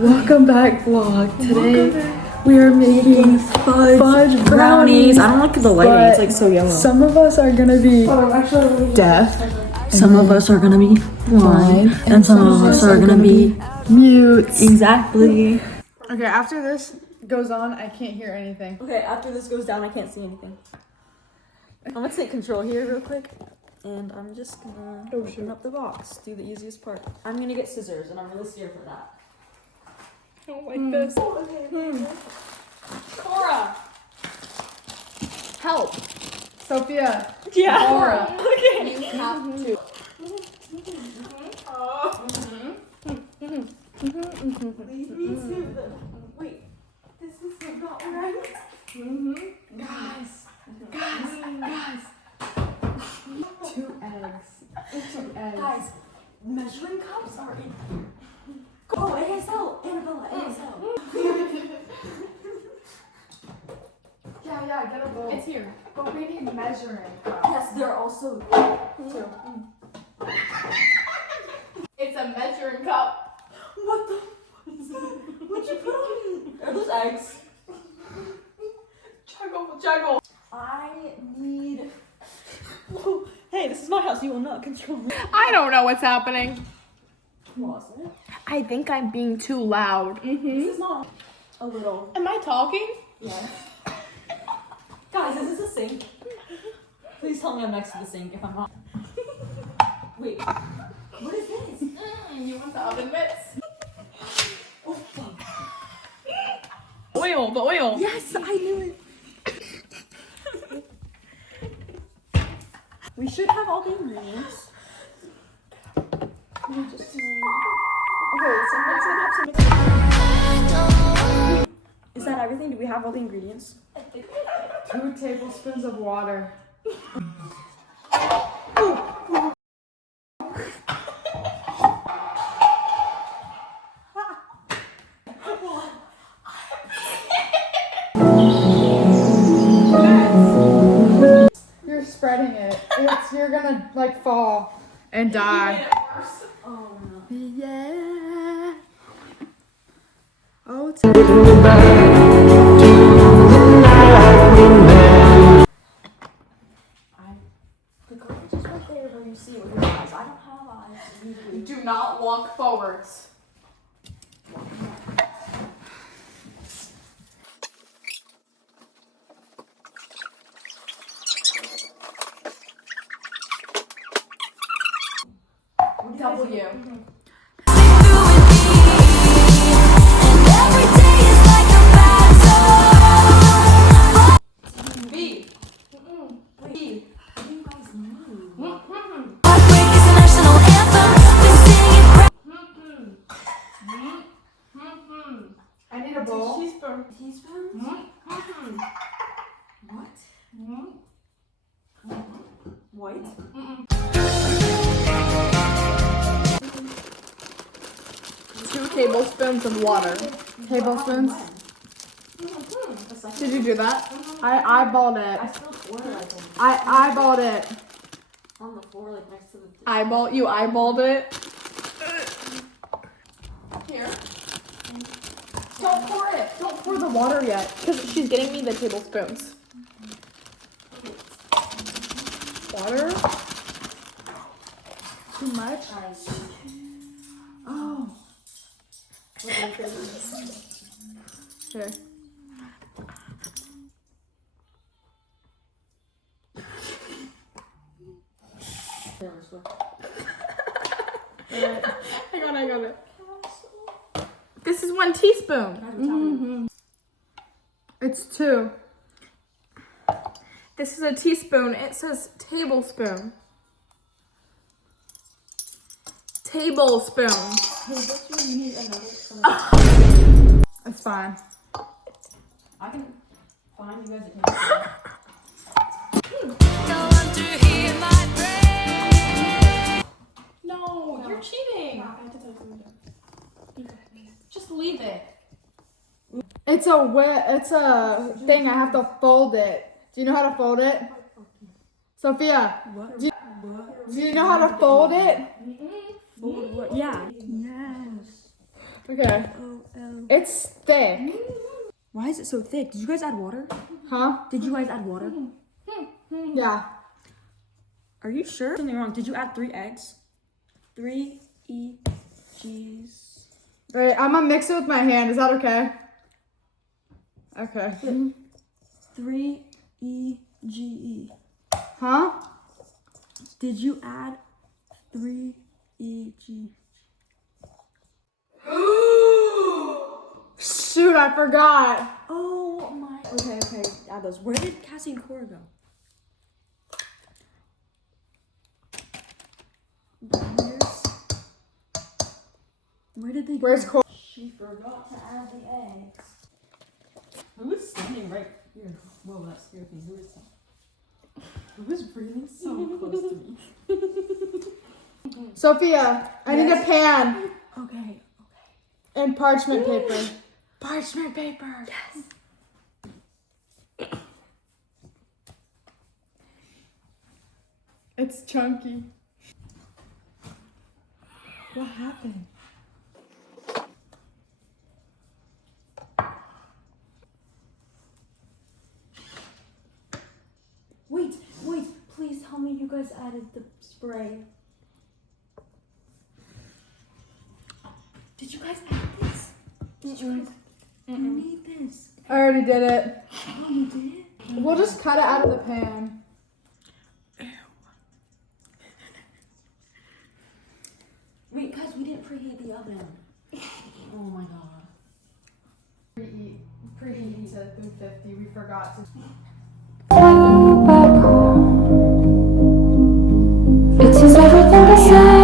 Welcome back, vlog. Today we are making fudge brownies. I don't like the lighting, it's like so yellow. Some of us are gonna be deaf, Some of us are gonna be blind, and some of us are gonna be mutes. exactly. Okay, after this goes on, I can't hear anything. Okay, after this goes down, I can't see anything. I'm gonna take control here real quick, and I'm just gonna open up the box. Do the easiest part. I'm gonna get scissors, and I'm really scared for that. I don't like this. Cora! Help! Sophia! Yeah! Cora! Okay! You have to. Lead me to the... Wait. This is not right. Guys! 2 eggs. 2 eggs. Guys, measuring cups are in here. Oh, ASL! Annabella, ASL! Yeah, get a bowl. It's here. But we need measuring. Yes, they're also... 2. It's a measuring cup. What the fuck is that? What'd you put on me? Are those eggs? Juggle. I need... Whoa. Hey, this is my house. You will not control me. I don't know what's happening. Was it? I think I'm being too loud. This is not a little... Am I talking? Yes. Guys, is this a sink? Please tell me I'm next to the sink if I'm not. Wait. What is this? You want the oven mitts? Oh, fuck. The oil. Yes, I knew it. We should have all the ingredients. Okay, is that everything? Do we have all the ingredients? 2 tablespoons of water. You're spreading it. You're gonna like fall and die. Oh no. Yeah. Oh, The garbage is right there where you see it with your eyes. I don't have eyes. Usually. do not walk forwards. W. B. B. I need a bowl. Teaspoon. Teaspoons? What? White? 2 tablespoons of water. Tablespoons. Did you do that? I eyeballed I it. spilled oil, I think. I eyeballed it. On the floor, like next to the... You eyeballed it. Here. Don't pour it. Don't pour the water yet. Because she's getting me the tablespoons. Water? Too much? Oh. Here. Taylor Swift. I got it. This is 1 teaspoon. It's 2. This is a teaspoon. It says tablespoon. Tablespoon. Hey, that's where you need another... It's fine. I can find you guys a tablespoon. No, you're cheating. I have to tell you something. Just leave it. It's a thing. I have to fold it. Do you know how to fold it? Sophia, do you know how to fold it? Yeah. Yes. Okay. O-L. It's thick. Why is it so thick? Did you guys add water? Huh? Did you guys add water? Yeah. Are you sure? Something wrong. Did you add 3 eggs? 3 E-G's. Wait, I'm gonna mix it with my hand. Is that okay? Okay. 3 E-G-E. Huh? Did you add 3 E-G? Shoot, I forgot. Oh my. Okay. Add those. Where did Cassie and Cora go? Where did they go? Where's Cole? She forgot to add the eggs. Who is standing right here? Whoa, that scared me. Who is that? Who is breathing so close to me? Sophia, I need a pan Okay. and parchment paper. Parchment paper. Yes. It's chunky. What happened? Wait, please tell me you guys added the spray. Did you guys add this? You need this. I already did it. Oh, you did? We'll just cut it out of the pan. Wait, guys, we didn't preheat the oven. Oh my god. Preheat to 350. We forgot to. It is everything I say.